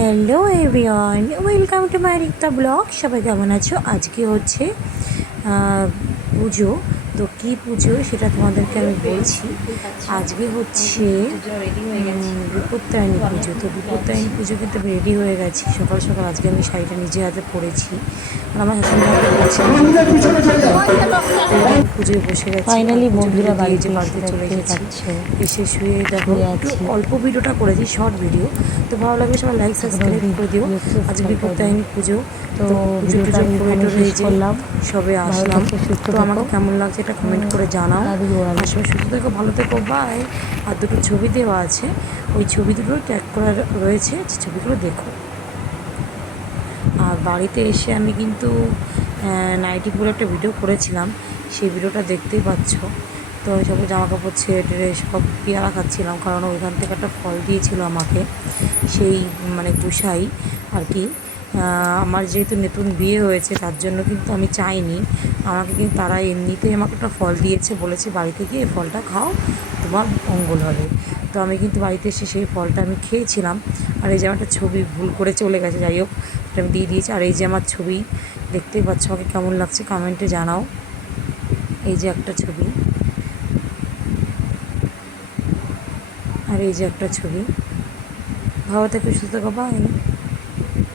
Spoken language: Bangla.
Hello everyone, welcome to my Rikta blog. সবাই কেমন আছো? আজকে হচ্ছে পুজো। তো কী পুজো সেটা তোমাদেরকে আমি বলছি। আজকে হচ্ছে বিপত্তারিণী পুজো। তো বিপত্তারিণী পুজো কিন্তু আমি রেডি হয়ে গেছি সকাল সকাল। আজকে আমি শাড়িটা নিজে হাতে পরেছি আর আমার হাজবেন্ডকে বলছি পুজোয় বসে গেছি। ফাইনালি বন্ধুরা বাড়িতে চলে এসেছি। এসে শুয়ে দেখো একটু অল্প ভিডিওটা করেছি, শর্ট ভিডিও। তো ভালো লাগবে সবাই লাইক সাবস্ক্রাইব করে দিও। আজকে বিপত্তারিণী পুজো, তো পুজো টুজো করে টোরে এই যে সবে আসলাম। তো আমাকে কেমন লাগছে এটা কমেন্ট করে জানাও। আর সবাই সুস্থ থেকো, ভালো থেকো, বাই। আর দুটো ছবি দেওয়া আছে, ওই ছবি দুটো ট্যাগ করা রয়েছে, ছবিগুলো দেখো। আর বাড়িতে এসে আমি কিন্তু নাইটি পরে একটা ভিডিও করেছিলাম, সেই ভিডিওটা দেখতেই পাচ্ছ। তো সব জামা কাপড় ছেড়ে টেড়ে সব পেয়ারা খাচ্ছিলাম, কারণ ওইখান থেকে একটা ফল দিয়েছিল আমাকে সেই গোসাই আর কি। আমার যেহেতু নতুন বিয়ে হয়েছে তার জন্য কিন্তু আমি চাইনি, আমাকে কিন্তু তারা এমনিতেই আমাকে একটা ফল দিয়েছে, বলেছে বাড়িতে গিয়ে এই ফলটা খাও, তোমার মঙ্গল হবে। তো আমি কিন্তু বাড়িতে এসে সেই ফলটা আমি খেয়েছিলাম। আর এই যে আমার একটা ছবি ভুল করে চলে গেছে, যাই হোক এটা আমি দিয়ে দিয়েছি। আর এই যে আমার ছবি দেখতেই পাচ্ছ, আমাকে কেমন লাগছে কমেন্টে জানাও। এই যে একটা ছবি, আর এই যে একটা ছবি। ভালো থেকে সুস্থ থাকো, বাই।